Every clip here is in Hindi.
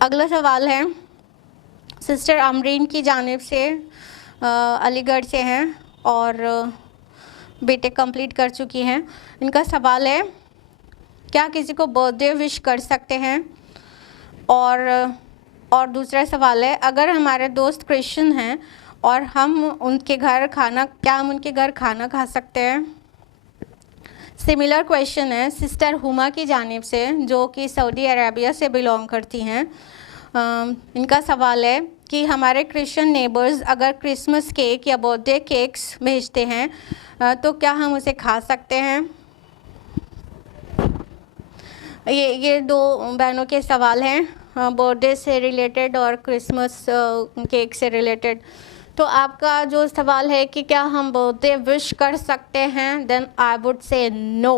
अगला सवाल है सिस्टर अमरीन की जानिब से, अलीगढ़ से हैं और बीटेक कंप्लीट कर चुकी हैं। इनका सवाल है क्या किसी को बर्थडे विश कर सकते हैं, और दूसरा सवाल है अगर हमारे दोस्त क्रिश्चियन हैं और हम उनके घर खाना खा सकते हैं। सिमिलर क्वेश्चन है सिस्टर हुमा की जानिब से जो कि सऊदी अरेबिया से बिलोंग करती हैं। इनका सवाल है कि हमारे क्रिश्चियन नेबर्स अगर क्रिसमस केक या बर्थडे केक्स भेजते हैं तो क्या हम उसे खा सकते हैं। ये दो बहनों के सवाल हैं, बर्थडे से रिलेटेड और क्रिसमस केक से रिलेटेड। तो आपका जो सवाल है कि क्या हम बर्थडे विश कर सकते हैं, then I would say no.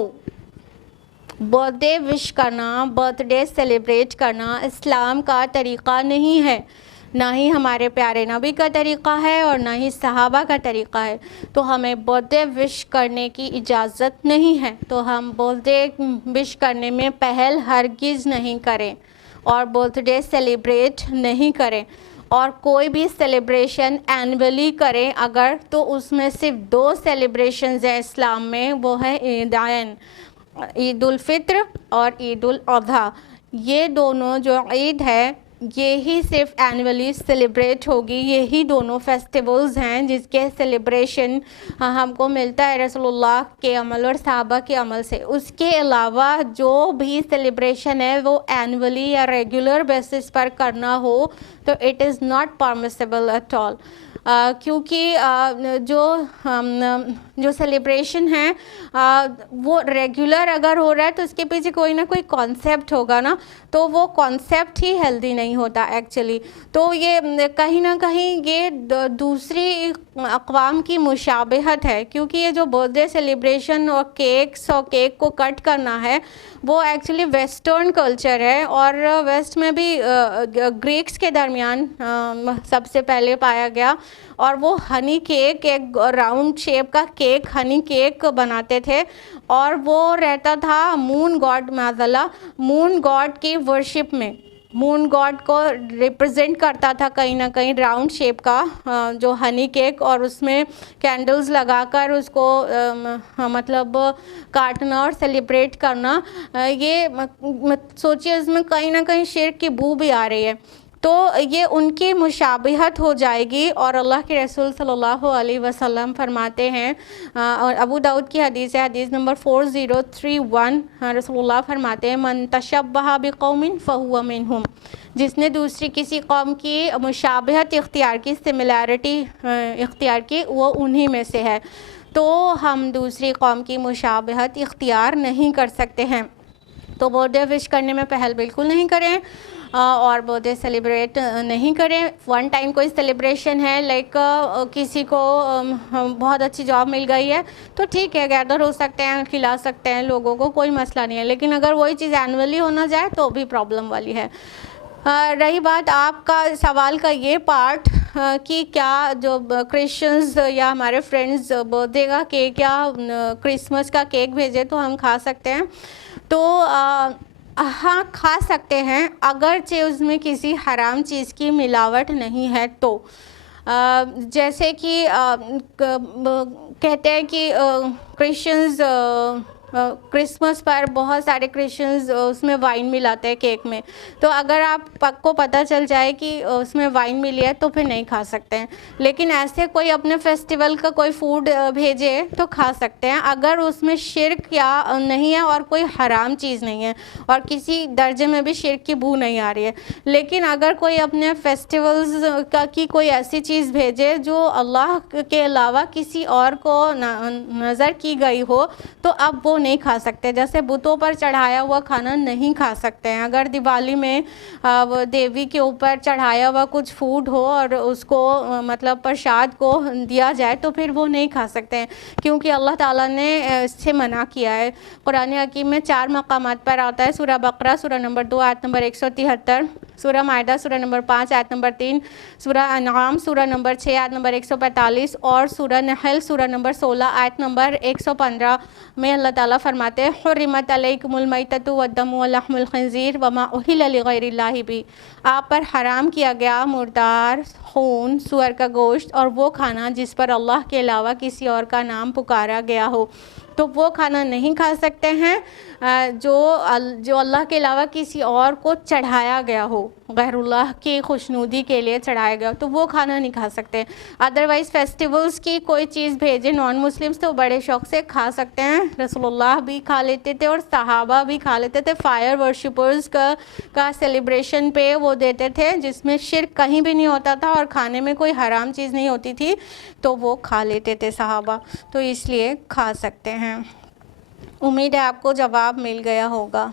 Birthday wish करना, बर्थडे सेलिब्रेट करना इस्लाम का तरीक़ा नहीं है, ना ही हमारे प्यारे नबी का तरीक़ा है और ना ही सहाबा का तरीक़ा है। तो हमें बर्थडे विश करने की इजाज़त नहीं है। तो हम बर्थडे विश करने में पहल हरगिज़ नहीं करें और बर्थडे सेलिब्रेट नहीं करें, और कोई भी सेलिब्रेशन एनुअली करें अगर, तो उसमें सिर्फ 2 सेलिब्रेशंस हैं इस्लाम में, वो है ईदाइन, ईद उल फित्र और ईद उल अज़हा। ये दोनों जो ईद है ये ही सिर्फ एनुअली सेलिब्रेट होगी। यही दोनों फेस्टिवल्स हैं जिसके सेलिब्रेशन हमको मिलता है रसूलुल्लाह के अमल और सहाबा के अमल से। उसके अलावा जो भी सेलिब्रेशन है वो एनुअली या रेगुलर बेसिस पर करना हो तो it is not permissible at all. क्योंकि जो सेलिब्रेशन है वो रेगुलर अगर हो रहा है तो उसके पीछे कोई ना कोई कॉन्सेप्ट होगा ना, तो वो कॉन्सेप्ट ही हेल्दी नहीं होता एक्चुअली। तो ये कहीं ना कहीं ये दूसरी अक़वाम की मुशाबहत है, क्योंकि ये जो बर्थडे सेलिब्रेशन और केक्स और केक को कट करना है वो एक्चुअली वेस्टर्न कल्चर है, और वेस्ट में भी ग्रीक्स के दरमियान सबसे पहले पाया गया। और वो हनी केक, एक राउंड शेप का केक हनी केक बनाते थे, और वो रहता था मून गॉड माज़ल्ला, मून गॉड की वर्शिप में, मून गॉड को रिप्रेजेंट करता था कहीं ना कहीं राउंड शेप का जो हनी केक, और उसमें कैंडल्स लगाकर उसको मतलब काटना और सेलिब्रेट करना। ये सोचिए इसमें कहीं ना कहीं शिर्क की बू भी आ रही है, तो ये उनकी मुशाबहत हो जाएगी। और अल्लाह के रसूल सल्लल्लाहु अलैहि वसल्लम फरमाते हैं, और अबू दाऊद की हदीस है, हदीस नंबर 4031, रसूलुल्लाह फरमाते हैं मन तशब्बह बिक़ौमिन फ़हुव मिनहुम, जिसने दूसरी किसी कौम की मुशाबहत इख्तियार की, सिमिलैरिटी इख्तियार की, वो उन्हीं में से है। तो हम दूसरी कौम की मुशाबहत इख्तियार नहीं कर सकते हैं। तो बर्थडे विश करने में पहल बिल्कुल नहीं करें और बर्थडे सेलिब्रेट नहीं करें। वन टाइम कोई सेलिब्रेशन है, लाइक किसी को बहुत अच्छी जॉब मिल गई है तो ठीक है, गैदर हो सकते हैं, खिला सकते हैं लोगों को, कोई मसला नहीं है। लेकिन अगर वही चीज़ एनुअली होना जाए तो भी प्रॉब्लम वाली है। रही बात आपका सवाल का ये पार्ट कि क्या जो क्रिश्चियंस या हमारे फ्रेंड्स बर्थडे का केक या क्रिसमस का केक भेजे तो हम खा सकते हैं, तो हाँ खा सकते हैं, अगरचे उसमें किसी हराम चीज़ की मिलावट नहीं है। तो जैसे कि कहते हैं कि क्रिश्चियंस क्रिसमस पर बहुत सारे क्रिश्चियंस उसमें वाइन मिलाते हैं केक में, तो अगर आपको पता चल जाए कि उसमें वाइन मिली है तो फिर नहीं खा सकते हैं। लेकिन ऐसे कोई अपने फेस्टिवल का कोई फूड भेजे तो खा सकते हैं, अगर उसमें शिर्क या नहीं है और कोई हराम चीज़ नहीं है और किसी दर्जे में भी शिर्क की बू नहीं आ रही है। लेकिन अगर कोई अपने फेस्टिवल्स की कोई ऐसी चीज़ भेजे जो अल्लाह के अलावा किसी और को नज़र की गई हो तो अब वो नहीं खा सकते। जैसे बुतों पर चढ़ाया हुआ खाना नहीं खा सकते हैं। अगर दिवाली में वो देवी के ऊपर चढ़ाया हुआ कुछ फूड हो और उसको मतलब प्रसाद को दिया जाए तो फिर वो नहीं खा सकते हैं, क्योंकि अल्लाह ताला ने इससे मना किया है। कुरान हकीम में 4 मकामात पर आता है, सूरह बकरा सूरह नंबर 2 आयत नंबर 173, सूरह मायदा सूरह नंबर 5 आयत नंबर 3, सूरह अनआम सूरह नंबर 6 आयत नंबर 145 और सूरह नहल सूरह नंबर 16 आयत नंबर 115 में अल्लाह ताला ताला फरमाते हैं हुर्रिमत अलैकुमुल मैततु वद्दमु वलहमुल खिंज़ीर वमा उहिल्ला लिगैरिल्लाहि बि, आप पर हराम किया गया मुर्दार, खून, सुअर का गोश्त और वो खाना जिस पर अल्लाह के अलावा किसी और का नाम पुकारा गया हो, तो वो खाना नहीं खा सकते हैं जो अल्लाह के अलावा किसी और को चढ़ाया गया हो, गैरुल्लाह की खुशनुदी के लिए चढ़ाया गया हो, तो वो खाना नहीं खा सकते। अदरवाइज़ फेस्टिवल्स की कोई चीज़ भेजे नॉन मुस्लिम्स तो बड़े शौक़ से खा सकते हैं। रसूलुल्लाह भी खा लेते थे और सहाबा भी खा लेते थे। फायर वर्शिपर्स का सेलिब्रेशन पे वो देते थे जिसमें शिर्क कहीं भी नहीं होता था और खाने में कोई हराम चीज़ नहीं होती थी, तो वो खा लेते थे सहाबा, तो इसलिए खा सकते हैं। उम्मीद है आपको जवाब मिल गया होगा।